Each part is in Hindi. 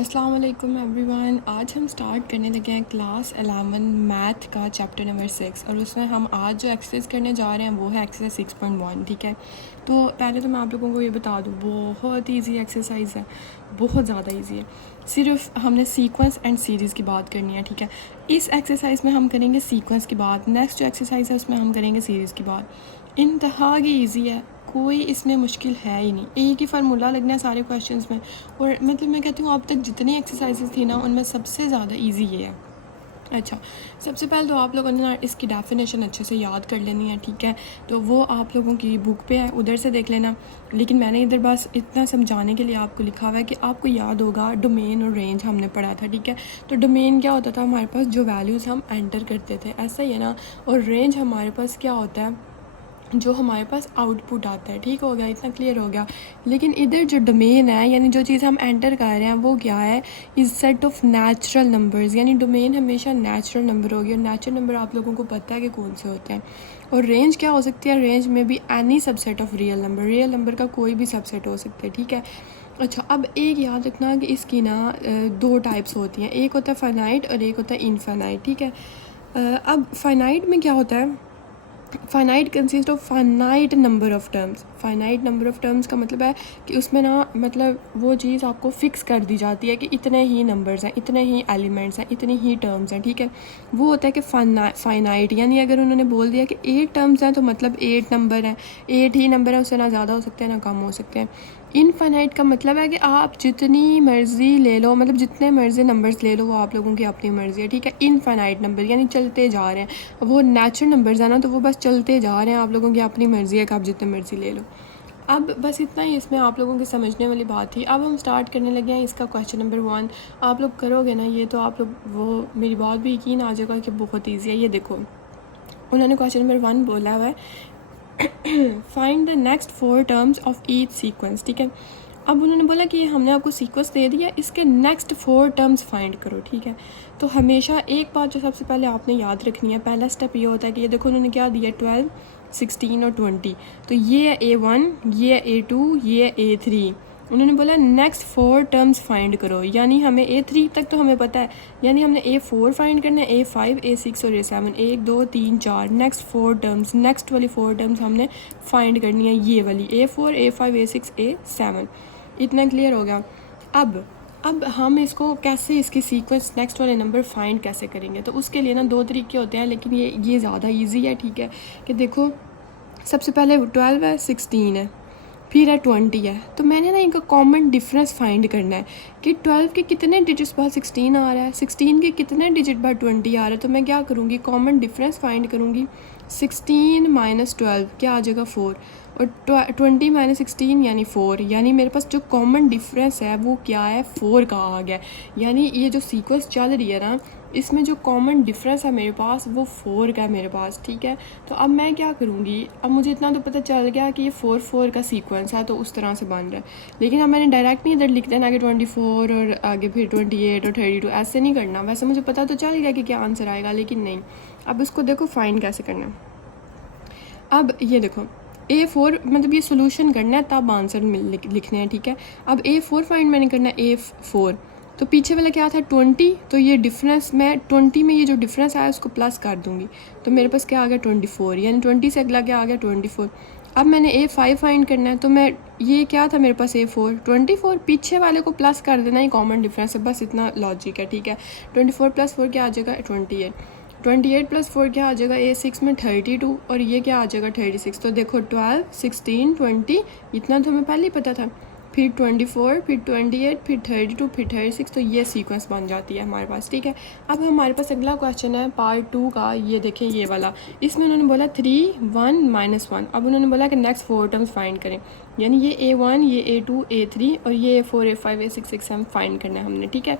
अस्सलाम वालेकुम एवरीवन। आज हम स्टार्ट करने लगे हैं क्लास 11 मैथ का चैप्टर नंबर 6 और उसमें हम आज जो एक्सरसाइज करने जा रहे हैं वो है एक्सरसाइज 6.1। ठीक है, तो पहले तो मैं आप लोगों को ये बता दूँ, बहुत ईजी एक्सरसाइज है, बहुत ज़्यादा ईजी है। सिर्फ हमने सीक्वेंस एंड सीरीज़ की बात करनी है। ठीक है, इस एक्सरसाइज में हम करेंगे सीक्वेंस की बात, नेक्स्ट जो एक्सरसाइज है उसमें हम करेंगे सीरीज़ की बात। इंतहा की ईजी है, कोई इसमें मुश्किल है ही नहीं, एक ही फार्मूला लगना है सारे क्वेश्चंस में। और मतलब मैं कहती हूँ अब तक जितनी एक्सरसाइजेस थी ना उनमें सबसे ज़्यादा इजी ये है। अच्छा, सबसे पहले तो आप लोगों ने ना इसकी डेफिनेशन अच्छे से याद कर लेनी है। ठीक है, तो वो आप लोगों की बुक पे है, उधर से देख लेना। लेकिन मैंने इधर बस इतना समझाने के लिए आपको लिखा हुआ है कि आपको याद होगा डोमेन और रेंज हमने पढ़ा था। ठीक है, तो डोमेन क्या होता था, हमारे पास जो वैल्यूज़ हम एंटर करते थे, ऐसा ही है ना। और रेंज हमारे पास क्या होता है, जो हमारे पास आउटपुट आता है। ठीक हो गया, इतना क्लियर हो गया। लेकिन इधर जो डोमेन है, यानी जो चीज़ हम एंटर कर रहे हैं वो क्या है, is set of natural numbers. यानी डोमेन हमेशा नेचुरल नंबर होगी, और नेचुरल नंबर आप लोगों को पता है कि कौन से होते हैं। और रेंज क्या हो सकती है, रेंज में भी any subset of real number, real number का कोई भी सबसेट हो सकता है। ठीक है, अच्छा, अब एक याद रखना कि इसकी ना दो टाइप्स होती हैं, एक होता है फाइनाइट और एक होता है इनफाइनाइट। ठीक है, अब फाइनाइट में क्या होता है, finite consist of finite number of terms. Finite number of terms का मतलब है कि उसमें ना मतलब वो चीज़ आपको फ़िक्स कर दी जाती है कि इतने ही नंबर्स हैं, इतने ही एलिमेंट्स हैं, इतनी ही टर्म्स हैं। ठीक है, वो होता है कि फाइनाइट, यानी अगर उन्होंने बोल दिया कि 8 टर्म्स हैं तो मतलब 8 नंबर हैं, 8 ही नंबर है, उससे ना ज़्यादा हो सकते हैं ना कम हो सकते हैं। इनफाइनाइट का मतलब है कि आप जितनी मर्ज़ी ले लो, मतलब जितने मर्ज़ी नंबर्स ले लो, वो आप लोगों की अपनी मर्ज़ी है। ठीक है, इनफाइनाइट नंबर यानी चलते जा रहे हैं, वो नेचुरल नंबर्स है ना, तो वो बस चलते जा रहे हैं, आप लोगों की अपनी मर्ज़ी है कि आप जितने मर्ज़ी ले लो। अब बस इतना ही इसमें आप लोगों के समझने वाली बात थी। अब हम स्टार्ट करने लगे हैं इसका क्वेश्चन नंबर 1। आप लोग करोगे ना ये, तो आप लोग वो मेरी बात भी यकीन आ जाएगा कि बहुत ईजी है। ये देखो, उन्होंने क्वेश्चन नंबर 1 बोला हुआ है find the next 4 terms of each sequence. ठीक है, अब उन्होंने बोला कि हमने आपको सीक्वेंस दे दिया, इसके नेक्स्ट 4 टर्म्स फाइंड करो। ठीक है, तो हमेशा एक बात जो सबसे पहले आपने याद रखनी है, पहला स्टेप ये होता है कि ये देखो उन्होंने क्या दिया, 12, 16 और 20। तो ये है A1, ये है A2, ये है A3। उन्होंने बोला नेक्स्ट 4 टर्म्स फाइंड करो, यानी हमें A3 तक तो हमें पता है, यानी हमने A4 फाइंड करना है, A5, A6 और A7, 1 2 3 4। नेक्स्ट 4 टर्म्स, नेक्स्ट वाली 4 टर्म्स हमने फाइंड करनी है, ये वाली A4, A5, A6, A7। इतना क्लियर हो गया। अब हम इसको कैसे, इसकी सीक्वेंस नेक्स्ट वाले नंबर फाइंड कैसे करेंगे, तो उसके लिए ना 2 तरीके होते हैं, लेकिन ये ज़्यादा इजी है। ठीक है, कि देखो सबसे पहले 12 है, 16 है, फिर है 20 है। तो मैंने ना इनका कॉमन डिफरेंस फाइंड करना है कि 12 के कितने डिजिट्स बाद 16 आ रहा है, 16 के कितने डिजिट बाद 20 आ रहा है। तो मैं क्या करूँगी, कॉमन डिफरेंस फाइंड करूँगी। 16 माइनस 12 क्या आ जाएगा, 4, और 20 माइनस 16 यानी 4, यानी मेरे पास जो कॉमन डिफरेंस है वो क्या है, 4 का आ गया। यानी ये जो सीक्वेंस चल रही है ना, इसमें जो कॉमन डिफरेंस है मेरे पास वो 4 का है मेरे पास। ठीक है, तो अब मैं क्या करूँगी, अब मुझे इतना तो पता चल गया कि ये 4 का सीक्वेंस है, तो उस तरह से बन रहा है। लेकिन अब मैंने डायरेक्ट नहीं इधर लिख देना कि 24 और आगे फिर 28 और 32, ऐसे नहीं करना। वैसे मुझे पता तो चल गया कि क्या आंसर आएगा, लेकिन नहीं। अब इसको देखो फाइंड कैसे करना है। अब ये देखो A4 मतलब ये सोल्यूशन करना है, तब आंसर लिखने हैं। ठीक है, अब A4 फाइंड मैंने करना है, A4 तो पीछे वाला क्या था, 20, तो ये डिफरेंस मैं 20 में ये जो डिफरेंस आया उसको प्लस कर दूंगी, तो मेरे पास क्या आ गया, 24, यानी 20 से अगला क्या आ गया, 24। अब मैंने A5 फाइंड करना है, तो मैं ये क्या था मेरे पास, A4 24, पीछे वाले को प्लस कर देना, ही कॉमन डिफरेंस है, बस इतना लॉजिक है। ठीक है, 24 + 4 क्या आ जाएगा, 28, 28 + 4 क्या आ जाएगा, A6 में 32, और ये क्या आ जाएगा, 36। तो देखो 12, 16, 20, इतना तो हमें पहले ही पता था, फिर 24, फिर 28, फिर 32, फिर 36, तो ये सीक्वेंस बन जाती है हमारे पास। ठीक है, अब हमारे पास अगला क्वेश्चन है पार्ट 2 का, ये देखें ये वाला। इसमें उन्होंने बोला 3, 1, -1। अब उन्होंने बोला कि नेक्स्ट 4 टर्म्स फाइंड करें, यानी ये A1, ये A2, A3 और ये A4, A5, A6, A7 find करना है हमने। ठीक है,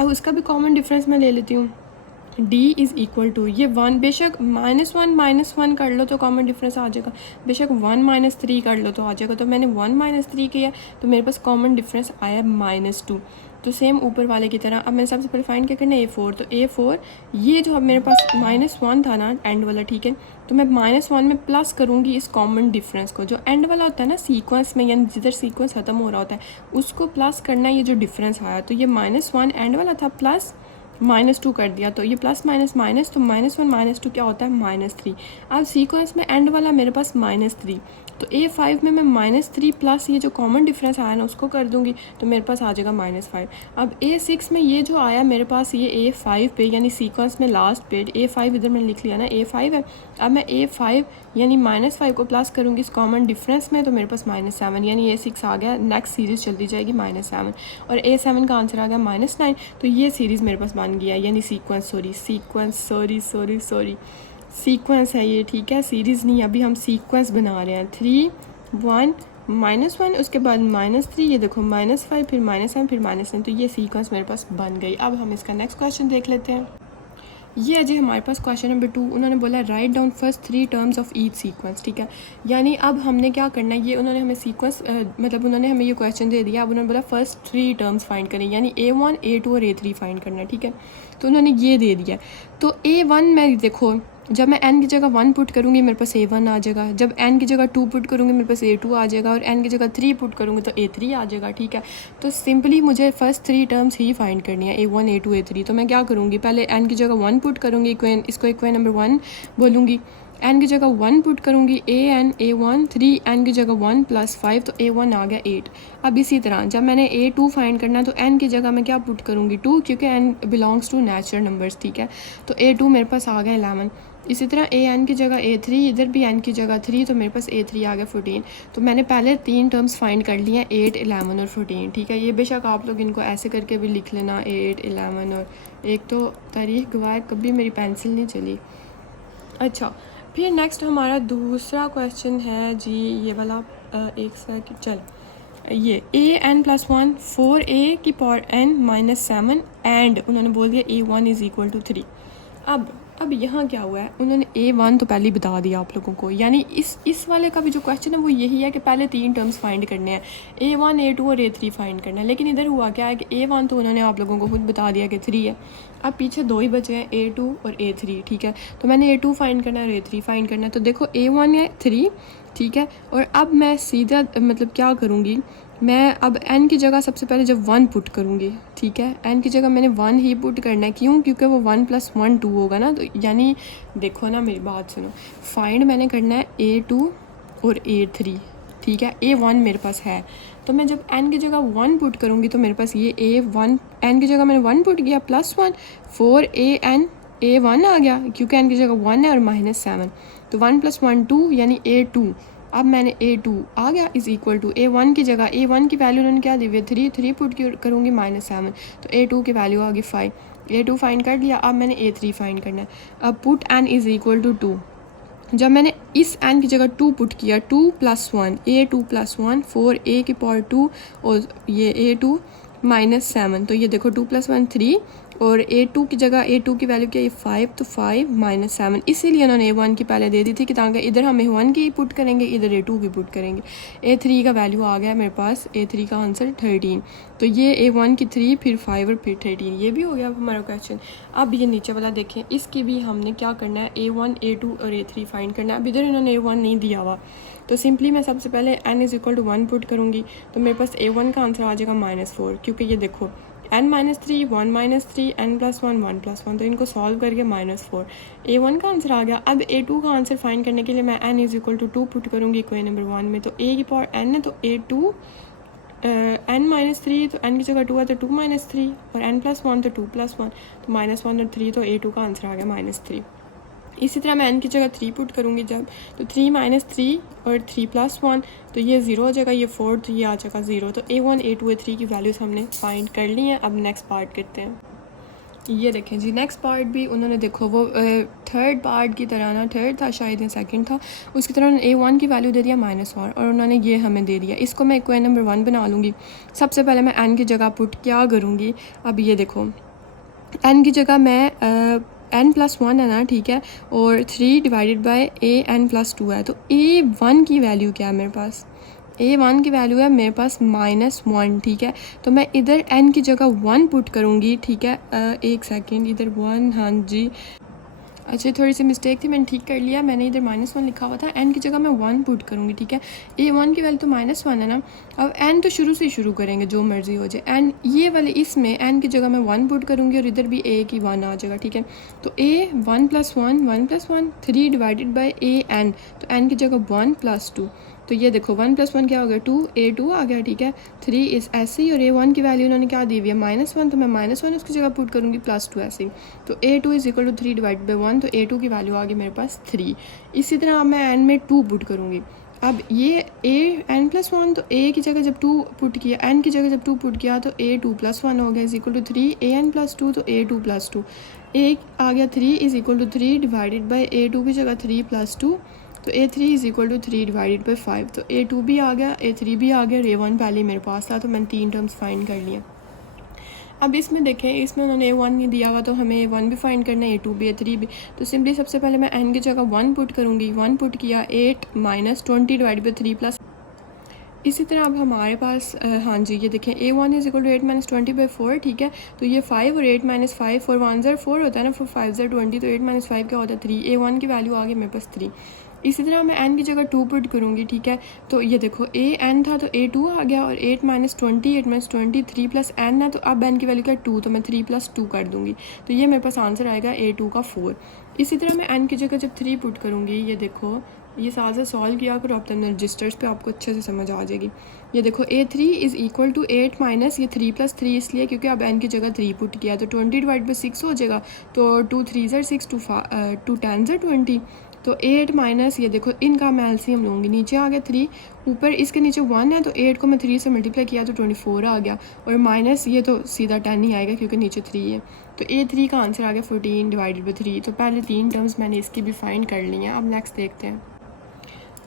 अब उसका भी कॉमन डिफरेंस मैं ले लेती हूँ। डी इज़ इक्वल टू ये वन, बेशक -1 कर लो तो कॉमन डिफरेंस आ जाएगा, बेशक 1 - 3 कर लो तो आ जाएगा। तो मैंने 1 - 3 किया तो मेरे पास कॉमन डिफरेंस आया -2। तो सेम ऊपर वाले की तरह अब मैंने सबसे पहले फाइंड क्या करना है A4। तो A4 ये जो अब मेरे पास -1 था ना एंड वाला, ठीक है, तो मैं -1 में प्लस करूँगी इस कॉमन डिफरेंस को। जो एंड वाला होता है ना सीक्वेंस में, यानी जिधर सीक्वेंस ख़त्म हो रहा होता है उसको प्लस करना है। ये जो डिफरेंस आया तो ये -1 एंड वाला था, प्लस -2 कर दिया, तो ये प्लस माइनस माइनस, तो -1 - 2 क्या होता है -3। अब सीक्वेंस में एंड वाला मेरे पास -3, तो A5 में मैं -3 प्लस ये जो कॉमन डिफरेंस आया ना उसको कर दूंगी तो मेरे पास आ जाएगा -5। अब A6 में ये जो आया मेरे पास ये A5 पे यानी सीक्वेंस में लास्ट पे A5 इधर मैंने लिख लिया ना A5 है। अब मैं A5 यानी -5 को प्लस करूँगी इस कॉमन डिफरेंस में तो मेरे पास -7 यानी A6 आ गया। नेक्स्ट सीरीज़ चलती जाएगी -7 और A7 का आंसर आ गया -9। तो ये सीरीज़ मेरे पास बन गया यानी सीक्वेंस सीक्वेंस है ये, ठीक है, सीरीज़ नहीं। अभी हम सीक्वेंस बना रहे हैं 3 1 -1 उसके बाद -3, ये देखो -5 फिर -7 फिर -9, तो ये सीक्वेंस मेरे पास बन गई। अब हम इसका नेक्स्ट क्वेश्चन देख लेते हैं। ये है जी हमारे पास क्वेश्चन नंबर 2। उन्होंने बोला write down first 3 terms of each sequence, ठीक है, यानी अब हमने क्या करना है, ये उन्होंने हमें सीक्वेंस मतलब उन्होंने हमें ये क्वेश्चन दे दिया। अब उन्होंने बोला फर्स्ट 3 टर्म्स फाइंड करें यानी A1 A2 और A3 फाइंड करना है, ठीक है, तो उन्होंने ये दे दिया। तो A1 में देखो जब मैं n की जगह 1 पुट करूँगी मेरे पास A1 आ जाएगा, जब n की जगह 2 पुट करूँगी मेरे पास A2 आ जाएगा और n की जगह 3 पुट करूँगी तो A3 आ जाएगा, ठीक है। तो सिंपली मुझे फर्स्ट 3 टर्म्स ही फाइंड करनी है A1 A2 A3। तो मैं क्या करूँगी, पहले n की जगह 1 पुट करूँगी, इसको इक्वेशन नंबर 1 बोलूँगी, n की जगह 1 पुट करूँगी AN A1 3 n की जगह 1 + 5 तो A1 आ गया 8। अब इसी तरह जब मैंने A2 फाइंड करना है तो n की जगह मैं क्या पुट करूँगी 2 क्योंकि n belongs to natural numbers, ठीक है, तो A2 मेरे पास आ गया 11। इसी तरह AN की जगह A3, इधर भी n की जगह 3 तो मेरे पास A3 आ गया 14। तो मैंने पहले 3 टर्म्स फाइंड कर लिए हैं 8 11 और 14, ठीक है। ये बेशक आप लोग इनको ऐसे करके भी लिख लेना 8 11 और एक तो तारीख गवाह कभी मेरी पेंसिल नहीं चली। अच्छा फिर नेक्स्ट हमारा दूसरा क्वेश्चन है जी ये वाला, एक सेकंड चल, ये AN + 1 4A की पावर n - 7 एंड उन्होंने बोल दिया A1 = 3। अब यहाँ क्या हुआ है, उन्होंने A1 तो पहले ही बता दिया आप लोगों को, यानी इस वाले का भी जो क्वेश्चन है वो यही है कि पहले 3 टर्म्स फाइंड करने हैं, A1 A2 और A3 फाइंड करना है। लेकिन इधर हुआ क्या है कि A1 तो उन्होंने आप लोगों को खुद बता दिया कि 3 है। अब पीछे 2 ही बचे हैं A2 और A3, ठीक है, तो मैंने A2 फाइंड करना है और A3 फाइंड करना है। तो देखो A1 है 3, ठीक है, और अब मैं सीधा मतलब क्या करूँगी, मैं अब n की जगह सबसे पहले जब 1 पुट करूँगी, ठीक है, n की जगह मैंने 1 ही पुट करना है, क्यों, क्योंकि वो 1 + 1 2 होगा ना। तो यानी देखो ना मेरी बात सुनो, फाइंड मैंने करना है A2 और A3, ठीक है, A1 मेरे पास है, तो मैं जब n की जगह 1 पुट करूँगी तो मेरे पास ये A1, n की जगह मैंने 1 पुट किया +1 4AN A1 आ गया क्योंकि n की जगह 1 है और -7, तो 1 + 1 2 यानी A2। अब मैंने A2 आ गया = A1 की जगह A1 की वैल्यू उन्होंने क्या दी हुई है 3 पुट करूँगी -7, तो A2 की वैल्यू आ गई 5। A2 फाइंड कर लिया, अब मैंने A3 फाइंड करना है। अब पुट n = 2, जब मैंने इस n की जगह 2 पुट किया 2 + 1 A2 + 1 4A की पावर 2 और ये A2 -7, तो ये देखो 2 + 1 3 और A2 की जगह A2 की वैल्यू क्या है 5, तो 5 -7, इसीलिए उन्होंने A1 की पहले दे दी थी कि ताकि इधर हम A1 की पुट करेंगे इधर A2 की पुट करेंगे। A3 का वैल्यू आ गया मेरे पास, A3 का आंसर 13, तो ये A1 की 3 फिर 5 और फिर 13, ये भी हो गया हमारा क्वेश्चन। अब ये नीचे वाला देखें, इसकी भी हमने क्या करना है A1 A2 और A3 फाइंड करना है। अब इधर इन्होंने A1 नहीं दिया हुआ, तो सिंपली मैं सबसे पहले n = 1 पुट करूँगी तो मेरे पास A1 का आंसर आ जाएगा -4, क्योंकि ये देखो n - 3 1 - 3 n + 1 1 + 1, तो इनको सॉल्व करके -4 A1 का आंसर आ गया। अब A2 का आंसर फाइंड करने के लिए मैं n = 2 पुट करूँगी इक्वेशन नंबर 1 में, तो A की पावर n है तो A2 n - 3 तो n की जगह 2 है तो 2 - 3 और n + 1 तो 2 + 1 तो -1 और 3, तो A2 का आंसर आ गया -3। इसी तरह मैं n की जगह 3 पुट करूँगी जब, तो 3 - 3 और 3 + 1 तो ये 0 हो जाएगा, ये 4 तो ये आ जाएगा 0। तो A1 A2 A3 की वैल्यूज़ हमने फाइंड कर ली हैं। अब नेक्स्ट पार्ट करते हैं। ये देखें जी नेक्स्ट पार्ट भी उन्होंने देखो वो थर्ड पार्ट की तरह ना, थर्ड था शायद या सेकंड था, उसकी तरह उन्होंने A1 की वैल्यू दे दिया -1 और उन्होंने ये हमें दे दिया। इसको मैं इक्वेशन नंबर 1 बना लूँगी। सबसे पहले मैं n की जगह पुट क्या करूँगी, अब ये देखो n की जगह मैं n+1 है ना, ठीक है, और 3 डिवाइडेड बाय an+2 है। तो a1 की वैल्यू क्या है मेरे पास, a1 की वैल्यू है मेरे पास -1, ठीक है। तो मैं इधर n की जगह 1 पुट करूँगी, ठीक है। एक सेकेंड, इधर 1, हाँ जी, अच्छा थोड़ी सी मिस्टेक थी, मैंने ठीक कर लिया, मैंने इधर -1 लिखा हुआ था, n की जगह मैं 1 पुट करूँगी, ठीक है। a1 की वैल्यू तो -1 है ना। अब n तो शुरू से ही शुरू करेंगे, जो मर्ज़ी हो जाए। n ये वाले इसमें n की जगह मैं 1 पुट करूँगी और इधर भी a की 1 आ जाएगा, ठीक है। तो a 1+1 3 डिवाइडेड बाई an, तो n की जगह 1+2, तो ये देखो 1+1 क्या हो गया 2, a2 आ गया, ठीक है। 3 इस ऐसे ही, और a1 की वैल्यू उन्होंने क्या दी हुई है -1, तो मैं -1 उसकी जगह पुट करूँगी +2 ऐसे ही। तो a2 = 3 डिवाइड बाई 1, तो a2 की वैल्यू आ गई मेरे पास 3। इसी तरह मैं n में 2 पुट करूँगी। अब ये an+1, तो a की जगह जब 2 पुट किया, n की जगह जब 2 पुट किया तो a2+1 हो गया = 3, an+2 तो a2+2, a आ गया 3 = 3 डिवाइडेड बाई a2 की जगह 3+2, तो a3 = 3 डिवाइडेड बाई 5, तो a2 भी आ गया, a3 भी आ गया, a1 पहले मेरे पास था, तो मैंने 3 टर्म्स फाइंड कर लिया। अब इसमें देखें, इसमें उन्होंने a1 नहीं दिया हुआ, तो हमें a1 भी फाइंड करना है, a2 भी, a3 भी। तो सिंपली सबसे पहले मैं n की जगह 1 पुट करूँगी, 1 पुट किया, 8 - 20 डिवाइड बाई 3 प्लस। इसी तरह अब हमारे पास हाँ जी, ये देखें a1 = 8 - 20 बाई 4, ठीक है। तो ये 5 और 8 - 5, 4 1 ज़र 4 होता है ना, 4 5 ज़र 20, तो 8 - 5 क्या होता है 3, a1 की वैल्यू आ गई मेरे पास 3। इसी तरह मैं n की जगह 2 पुट करूँगी, ठीक है। तो ये देखो an था तो a2 आ गया, और 8 - 20, 8 - 20 3 प्लस n है, तो अब n की वैल्यू क्या 2, तो मैं 3 + 2 कर दूँगी, तो ये मेरे पास आंसर आएगा a2 का 4। इसी तरह मैं n की जगह जब 3 पुट करूँगी, ये देखो, ये साथ से सॉल्व किया करो अपने रजिस्टर्स पे, आपको अच्छे से समझ आ जाएगी। ये देखो a3 = 8 माइनस ये 3 + 3 इसलिए क्योंकि अब n की जगह 3 पुट किया, तो 20 डिवाइड बाई 6 हो जाएगा, तो 2 3 ज़र 6, 2 10 ज़र 20, तो 8 माइनस ये देखो इनका मैं एलसीएम लूँगी, नीचे आ गया 3, ऊपर इसके नीचे 1 है, तो 8 को मैं 3 से मल्टीप्लाई किया तो 24 आ गया, और माइनस ये तो सीधा 10 ही आएगा क्योंकि नीचे 3 है। तो a3 का आंसर आ गया 14 डिवाइडेड बाई 3। तो पहले 3 टर्म्स मैंने इसकी भी फाइंड कर ली हैं। अब नेक्स्ट देखते हैं।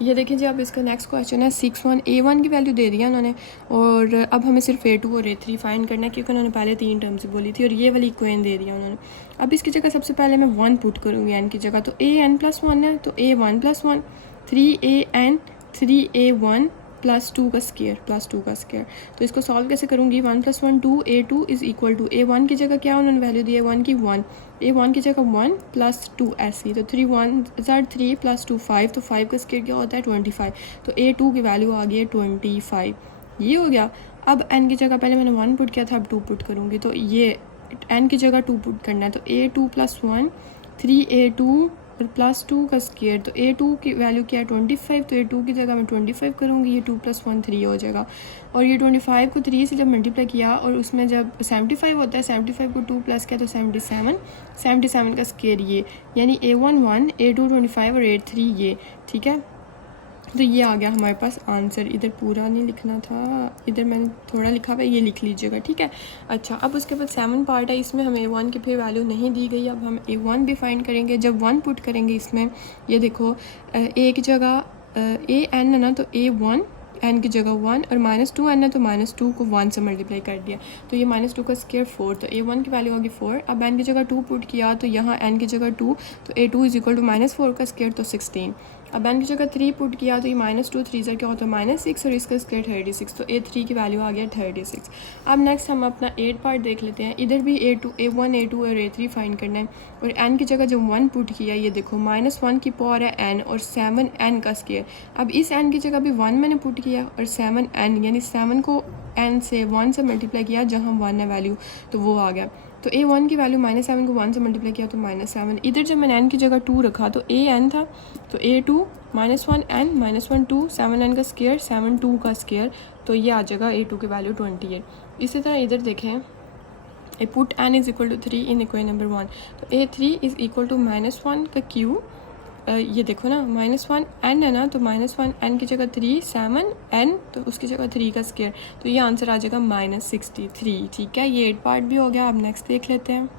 ये देखें जी, अब इसका नेक्स्ट क्वेश्चन है 6 1, a1 की वैल्यू दे दिया उन्होंने, और अब हमें सिर्फ a2 और a3 फाइंड करना है, क्योंकि उन्होंने पहले 3 टर्म्स बोली थी, और ये वाली इक्वेशन दे दिया उन्होंने। अब इसकी जगह सबसे पहले मैं 1 पुट करूँगी n की जगह, तो an+1 है, तो a1+1, 3an 3a1 +2 का स्क्वायर, तो इसको सॉल्व कैसे करूँगी, 1 + 1 2, a2 = a1 की जगह क्या उन्होंने वैल्यू दी है 1 की 1, a1 की जगह 1 + 2 ऐसी, तो 3 1 ज़र 3 + 2 5, तो 5 का स्क्वायर क्या होता है 25, तो a2 की वैल्यू आ गई है 25, ये हो गया। अब n की जगह पहले मैंने 1 पुट किया था, अब 2 पुट करूँगी, तो ये n की जगह 2 पुट करना है, तो a2 + 1 3a2 और +2 का स्क्वायर, तो a2 की वैल्यू क्या है 25, तो a2 की जगह मैं 25 करूँगी, ये 2 + 1 3 हो जाएगा, और ये 25 को 3 से जब मल्टीप्लाई किया, और उसमें जब 75 होता है 75 को 2 प्लस किया तो 77 का स्क्वायर, ये यानी a1 1, a2 25 और a3 ये, ठीक है। तो ये आ गया हमारे पास आंसर। इधर पूरा नहीं लिखना था, इधर मैंने थोड़ा लिखा हुआ है, ये लिख लीजिएगा, ठीक है। अच्छा, अब उसके बाद 7 पार्ट है, इसमें हमें a1 की फिर वैल्यू नहीं दी गई। अब हम a1 भी फाइंड करेंगे। जब 1 पुट करेंगे इसमें, ये देखो a की जगह an है ना, तो a1 n की जगह 1, और -2n है तो -2 को 1 से मल्टीप्लाई कर दिया, तो ये -2 का स्क्वायर 4, तो a1 की वैल्यू होगी 4। अब n की जगह 2 पुट किया, तो यहाँ n की जगह 2, तो a2 = -4 का स्क्वायर, तो 16। अब n की जगह 3 पुट किया, तो ये -2 3 ज़र क्या होता है -6, और इसका स्क्वायर 36, तो a3 की वैल्यू आ गया 36। अब नेक्स्ट हम अपना 8 पार्ट देख लेते हैं। इधर भी a1 a2 और a3 फाइंड करना है, और n की जगह जब 1 पुट किया, ये देखो -1 की पावर है n और 7n का स्क्वायर। अब इस n की जगह भी 1 मैंने पुट किया, और 7n यानी 7 को n से 1 से मल्टीप्लाई किया, जहाँ 1 है वैल्यू, तो वो आ गया। तो a1 की वैल्यू -7 को 1 से मल्टीप्लाई किया तो -7। इधर जब मैंने n की जगह 2 रखा, तो an था, तो a2 -1n -1 2 7n का स्क्वायर 7 2 का स्क्वायर, तो ये आ जाएगा a2 की वैल्यू 28। इसी तरह इधर देखें, a put n = 3 in equation number 1, तो a3 = -1 का क्यू, ये देखो ना -1 n है ना, तो -1 n की जगह 3 7 n, तो उसकी जगह 3 का स्क्वायर, तो ये आंसर आ जाएगा -63, ठीक है। ये 8 पार्ट भी हो गया। अब नेक्स्ट देख लेते हैं।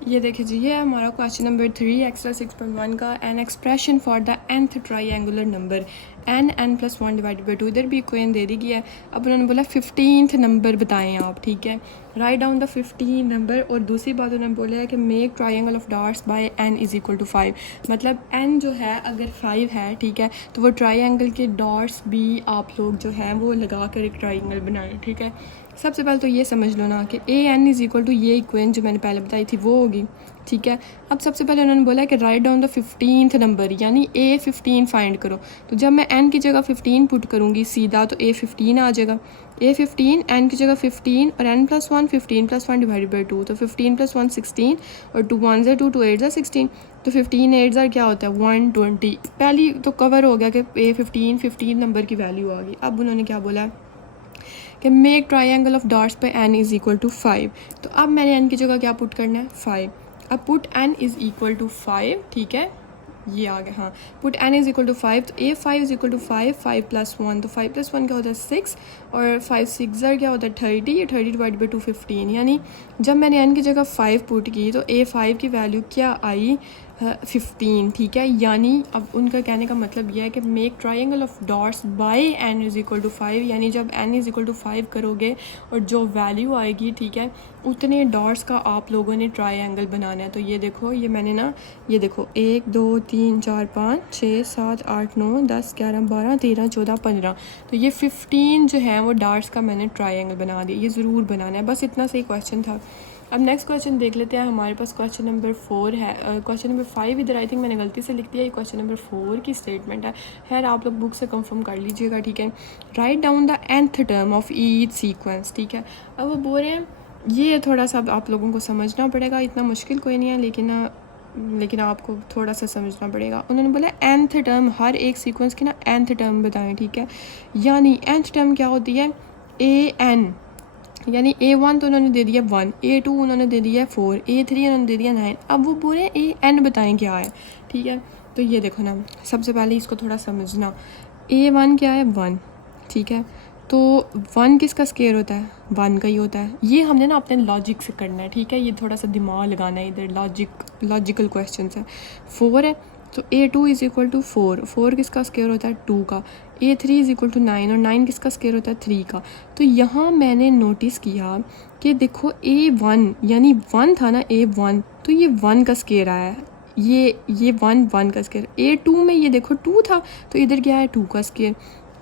ये देखिए जी, ये है हमारा क्वेश्चन नंबर 3 एक्सरसाइज 6.1 का। An expression for the nth triangular number n+1 divided by 2। इधर भी इक्वेशन दे दी गया है। अब उन्होंने बोला 15th नंबर बताएं आप, ठीक है, राइट डाउन द 15 नंबर। और दूसरी बात उन्होंने बोला है कि make triangle of dots by n is equal to 5। मतलब n जो है अगर 5 है, ठीक है, तो वो ट्राइंगल के डॉट्स भी आप लोग जो हैं वो लगा कर एक ट्राइंगल बनाएं, ठीक है। सबसे पहले तो ये समझ लो ना कि A N is equal to ये इक्वेशन जो मैंने पहले बताई थी वो होगी, ठीक है। अब सबसे पहले उन्होंने बोला है कि write down the 15th number, यानी ए 15 फाइंड करो। तो जब मैं एन की जगह 15 पुट करूँगी सीधा तो ए 15 आ जाएगा। ए 15, एन की जगह 15 और n+1 15+1 डिवाइडेड बाई 2, तो 15+1 16 और 2 1 2 2 8 16। तो 15 8 क्या होता है 120। पहली तो कवर हो गया कि ए 15 नंबर की वैल्यू आ गई। अब उन्होंने क्या बोला कि मेक ट्राइंगल ऑफ डॉट्स पे n इज़ इक्वल टू 5। तो अब मैंने n की जगह क्या पुट करना है 5। अब put n is equal to 5, ठीक है, ये आ गया। हाँ, put n is equal to 5, तो ए 5 इज़ इक्वल टू 5+1, तो 5+1 क्या होता है 6 और 5 6 क्या होता है 30। ये 30 डिवाइड बाई 2 15। यानी जब मैंने n की जगह 5 पुट की तो ए 5 की वैल्यू क्या आई 15, ठीक है। यानी अब उनका कहने का मतलब यह है कि make triangle of dots by n is equal to 5। यानी जब n इज़ इक्वल टू 5 करोगे और जो वैल्यू आएगी, ठीक है, उतने डॉट्स का आप लोगों ने ट्राइंगल बनाना है। तो ये देखो, ये मैंने ना, ये देखो 1 2 3 4 5 6 7 8 9 10 11 12 13 14 15, तो ये 15 जो है वो डॉट्स का मैंने ट्राइंगल बना दिया। ये ज़रूर बनाना है, बस इतना सही क्वेश्चन था। अब नेक्स्ट क्वेश्चन देख लेते हैं। हमारे पास क्वेश्चन नंबर 4 है। क्वेश्चन नंबर 5 इधर आई थिंक मैंने गलती से लिख दिया। ये क्वेश्चन नंबर 4 की स्टेटमेंट है। खैर आप लोग बुक से कंफर्म कर लीजिएगा, ठीक है। Write down the nth term of each sequence, ठीक है। अब वो बोल रहे हैं, ये थोड़ा सा आप लोगों को समझना पड़ेगा, इतना मुश्किल कोई नहीं है, लेकिन आपको थोड़ा सा समझना पड़ेगा। उन्होंने बोला nth टर्म, हर एक सीक्वेंस की ना nth टर्म बताएं, ठीक है। यानी nth टर्म क्या होती है an, यानी A1 तो उन्होंने दे दिया 1, A2 उन्होंने दे दिया 4, A3 उन्होंने दे दिया 9। अब वो बोले AN बताएं क्या है, ठीक है। तो ये देखो ना, सबसे पहले इसको थोड़ा समझना। A1 क्या है 1, ठीक है। तो 1 किसका स्केयर होता है 1 का ही होता है। ये हमने ना अपने लॉजिक से करना है, ठीक है। ये थोड़ा सा दिमाग लगाना है, इधर लॉजिकल क्वेश्चन है। 4 है तो A2 इज़ इक्वल टू 4, 4 किसका स्केयर होता है 2 का। A3 इज़ इक्वल टू 9 और 9 किसका स्केयर होता है 3 का। तो यहाँ मैंने नोटिस किया कि देखो A1 यानी 1 था ना, A1, तो ये 1 का स्केयर आया है। ये 1 का स्केयर। A2 में ये देखो 2 था तो इधर क्या है 2 का स्केयर।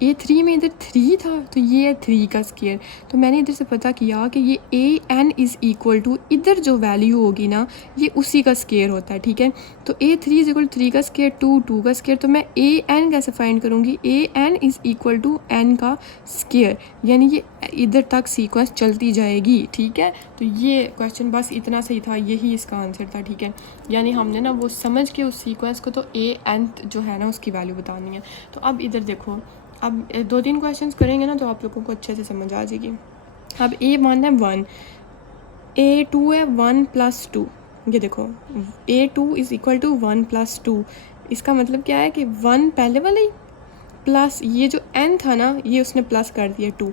A3 में इधर 3 था तो ये है 3 का स्केयर। तो मैंने इधर से पता किया कि ये AN इज़ इक्वल टू इधर जो वैल्यू होगी ना ये उसी का स्केयर होता है, ठीक है। तो A3 इज़ इक्वल टू 3 का स्केयर, 2 का स्केयर। तो मैं AN कैसे फाइंड करूँगी, AN is equal to N का स्केयर, यानी ये इधर तक सीक्वेंस चलती जाएगी, ठीक है। तो ये क्वेश्चन बस इतना सही था, यही इसका आंसर था, ठीक है। यानी हमने ना वो समझ के उस सीक्वेंस को तो AN जो है ना उसकी वैल्यू बतानी है। तो अब इधर देखो, अब 2-3 क्वेश्चंस करेंगे ना तो आप लोगों को अच्छे से समझ आ जाएगी। अब A1 है 1, A2 है 1 + 2। ये देखो A2 इज़ इक्वल टू 1 + 2। इसका मतलब क्या है कि 1 पहले वाला ही प्लस ये जो n था ना ये उसने प्लस कर दिया 2।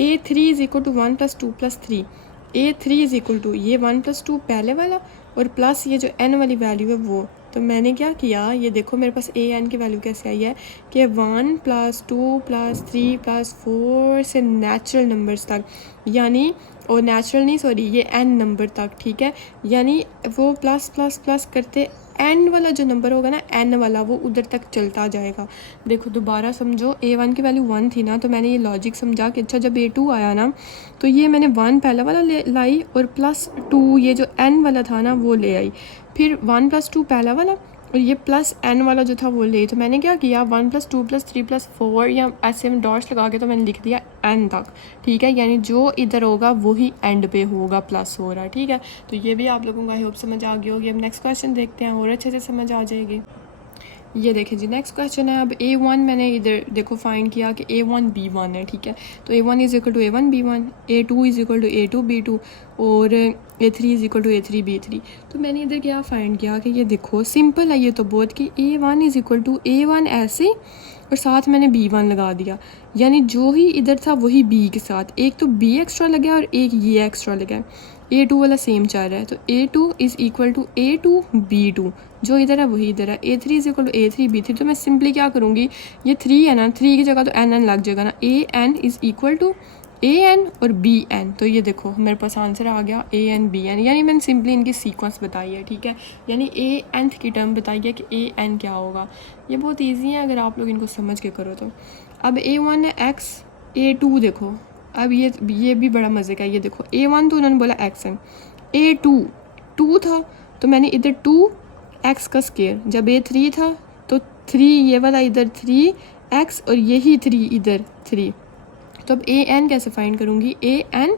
A3 is equal to 1 + 2 + 3। A3 is equal to ये 1 + 2 पहले वाला और प्लस ये जो n वाली वैल्यू है वो। तो मैंने क्या किया, ये देखो मेरे पास AN की वैल्यू कैसे आई है कि 1 + 2 + 3 + 4 से नेचुरल नंबर्स तक, यानी और नेचुरल नहीं सॉरी ये n नंबर तक, ठीक है। यानी वो प्लस प्लस प्लस करते एंड वाला जो नंबर होगा ना n वाला वो उधर तक चलता जाएगा। देखो दोबारा समझो, A1 की वैल्यू 1 थी ना, तो मैंने ये लॉजिक समझा कि अच्छा जब A2 आया ना तो ये मैंने 1 पहला वाला लाई और +2 ये जो n वाला था ना वो ले आई। फिर 1 + 2 पहला वाला और ये +n वाला जो था वो ले। तो मैंने क्या किया 1 + 2 + 3 + 4 या ऐसे में डॉट्स लगा के तो मैंने लिख दिया n तक, ठीक है। यानी जो इधर होगा वही एंड पे होगा, प्लस हो रहा है, ठीक है। तो ये भी आप लोगों को आई होप समझ आ गई होगी। अब नेक्स्ट क्वेश्चन देखते हैं और अच्छे से समझ आ जाएगी। ये देखिए जी नेक्स्ट क्वेश्चन है। अब A1 मैंने इधर देखो फाइंड किया कि A1 B1 है, ठीक है। तो A1 is equal to A1 B1, A2 is equal to A2 B2 और A3 is equal to A3 B3। तो मैंने इधर क्या फाइंड किया कि ये देखो सिंपल है ये तो बहुत, कि A1 is equal to A1 ऐसे और साथ मैंने B1 लगा दिया, यानी जो ही इधर था वही B के साथ, एक तो B एक्स्ट्रा लगा और एक ये एक्स्ट्रा लगा। A2 वाला सेम चल रहा है, तो A2 is equal to A2 B2, जो इधर है वही इधर है। A3 is equal to A3 B3। तो मैं सिंपली क्या करूँगी, ये 3 है ना, 3 की जगह तो NN लग जाएगा ना, AN is equal to AN और BN। तो ये देखो मेरे पास आंसर आ गया AN BN, यानी मैंने सिंपली इनकी सीक्वेंस बताई है, ठीक है, यानी ANth की टर्म बताई है कि AN क्या होगा। ये बहुत ईजी है अगर आप लोग इनको समझ के करो तो। अब A1 है X, A2 देखो, अब ये भी बड़ा मज़े का है। ये देखो A1 तो उन्होंने बोला X है, A2 2 था तो मैंने इधर 2 X का स्केयर, जब A3 था तो 3 ये वाला इधर 3 X और यही 3 इधर 3। तो अब AN कैसे फाइंड करूँगी, AN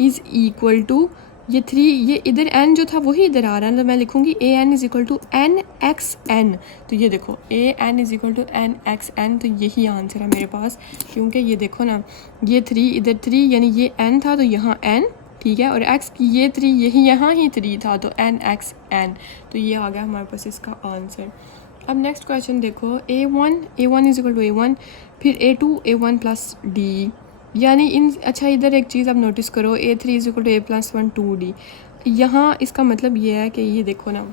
इज़ इक्वल टू ये 3, ये इधर n जो था वही इधर आ रहा है, तो मैं लिखूँगी AN is equal to NXN। तो ये देखो AN is equal to NXN, तो यही आंसर है मेरे पास, क्योंकि ये देखो ना, ये 3 इधर 3 यानी ये n था तो यहाँ n, ठीक है, और x की ये 3 यही यहाँ ही 3 था तो NXN। तो ये आ गया हमारे पास इसका आंसर। अब नेक्स्ट क्वेश्चन देखो, A1 is equal to A1, फिर A2 A1 प्लस D, यानी इन, अच्छा इधर एक चीज़ आप नोटिस करो, A3 is equal to A+1 2D। यहाँ इसका मतलब ये है कि ये देखो ना,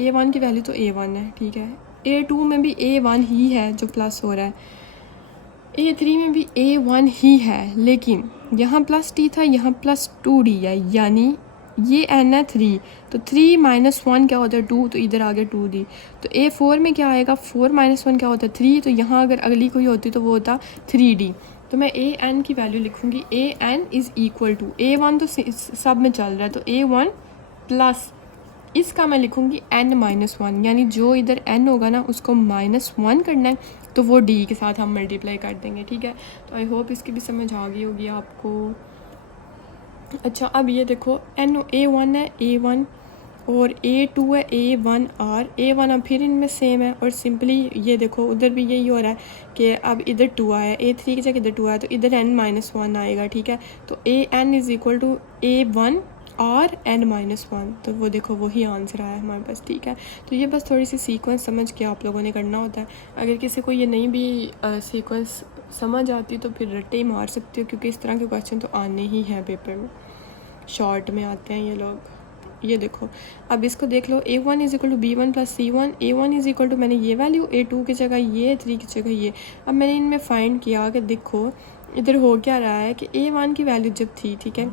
A1 की वैल्यू तो A1 है, ठीक है, A2 में भी A1 ही है जो प्लस हो रहा है, A3 में भी A1 ही है, लेकिन यहाँ प्लस T था, यहाँ प्लस 2D है, यानी ये n है 3, तो 3 - 1 क्या होता है 2, तो इधर आ गया 2D। तो A4 में क्या आएगा, 4 - 1 क्या होता है 3, तो यहाँ अगर अगली कोई होती तो वो होता 3D। तो मैं AN की वैल्यू लिखूँगी, AN is equal to, A1 तो सब में चल रहा है तो A1 प्लस इसका मैं लिखूँगी n-1, यानी जो इधर n होगा ना उसको -1 करना है, तो वो D के साथ हम मल्टीप्लाई कर देंगे, ठीक है। तो आई होप इसकी भी समझ आ गई होगी आपको। अच्छा अब ये देखो A1 है A1 और A2 है A1R, A1 अब फिर इनमें सेम है, और सिंपली ये देखो उधर भी यही हो रहा है कि अब इधर 2 आया, A3 की जगह इधर 2 आया तो इधर n-1 आएगा, ठीक है। तो AN is equal to A1R n-1, तो वो देखो वही आंसर आया हमारे पास, ठीक है। तो ये बस थोड़ी सी सीक्वेंस समझ के आप लोगों ने करना होता है। अगर किसी को ये नहीं भी सीक्वेंस समझ आती तो फिर रट्टे ही मार सकते हो, क्योंकि इस तरह के क्वेश्चन तो आने ही हैं पेपर में, शॉर्ट में आते हैं ये लोग। ये देखो अब इसको देख लो, A1 is equal to B1 plus C1, A1 is equal to मैंने ये वैल्यू, A2 की जगह ये, 3 की जगह ये। अब मैंने इनमें फाइंड किया कि देखो इधर हो क्या रहा है कि A1 की वैल्यू जब थी, ठीक है,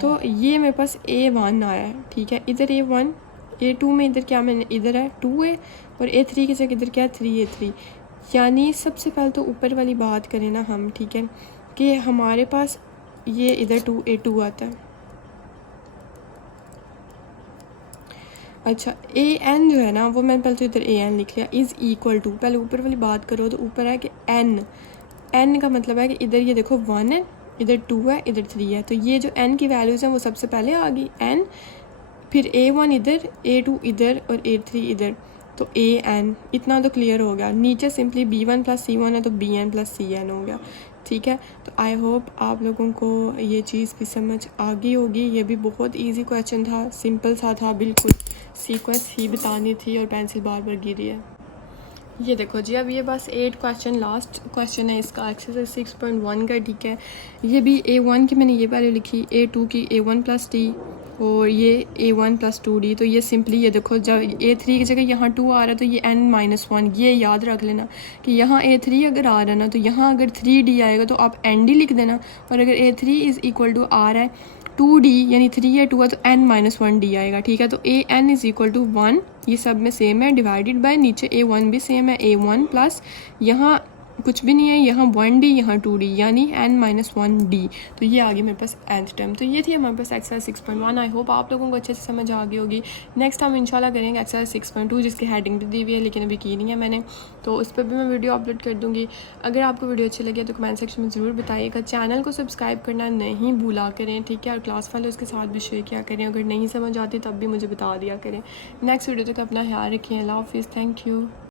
तो ये मेरे पास A1 आया है, ठीक है, इधर A1, A2 में इधर क्या मैंने इधर है 2A, और A3 की जगह इधर क्या 3A3। यानी सबसे पहले तो ऊपर वाली बात करें ना हम, ठीक है, कि हमारे पास ये इधर 2A2 आता है। अच्छा AN जो है ना वो मैंने पहले तो इधर AN लिख लिया, इज़ इक्वल टू, पहले ऊपर वाली बात करो तो ऊपर है कि N का मतलब है कि इधर ये देखो 1 है, इधर 2 है, इधर 3 है, तो ये जो N की वैल्यूज़ हैं वो सबसे पहले आ गई N, फिर A1 इधर, A2 इधर और A3 इधर, तो AN, इतना तो क्लियर हो गया। नीचे सिंपली B1 प्लस C1 है तो BN प्लस CN हो गया, ठीक है। तो आई होप आप लोगों को ये चीज़ भी समझ आ गई होगी। ये भी बहुत इजी क्वेश्चन था, सिंपल सा था, बिल्कुल सीक्वेंस ही बतानी थी और पेंसिल बार बार गिरी है। ये देखो जी, अब ये बस 8 क्वेश्चन, लास्ट क्वेश्चन है इसका एक्सरसाइज 6.1 का, ठीक है। ये भी A1 की मैंने ये वैल्यू लिखी, A2 की A1 प्लस T और ये A1 प्लस 2D। तो ये सिंपली ये देखो जब A3 की जगह यहाँ 2 आ रहा है तो ये n-1, ये याद रख लेना कि यहाँ A3 अगर आ रहा है ना तो यहाँ अगर 3D आएगा तो आप ND लिख देना, और अगर A3 इज़ इक्वल टू आ रहा है 2D यानी 3 या 2 है तो n-1D आएगा, ठीक है। तो AN इज़ इक्वल टू 1, ये सब में सेम है, डिवाइडेड बाय नीचे A1 भी सेम है, A1 प्लस यहाँ कुछ भी नहीं है, यहाँ 1D यहाँ 2D यानी n-1D। तो ये आ गई मेरे पास nth टर्म। तो ये थी हमारे पास एक्सरसाइज 6.1। आई होप आप लोगों को अच्छे से समझ आ गई होगी। नेक्स्ट हम इंशाल्लाह करेंगे एक्सरसाइज 6.2 जिसकी हेडिंग भी दी हुई है लेकिन अभी की नहीं है मैंने, तो उस पर भी मैं वीडियो अपलोड कर दूँगी। अगर आपको वीडियो अच्छी लगे तो कमेंट सेक्शन में ज़रूर बताइएगा। चैनल को सब्सक्राइब करना नहीं भूला करें, ठीक है, और क्लास फेलोज़ के साथ भी शेयर किया करें। अगर नहीं समझ आती तब भी मुझे बता दिया करें। नेक्स्ट वीडियो तक अपना ख्याल रखें। अल्लाह हाफिज़, थैंक यू।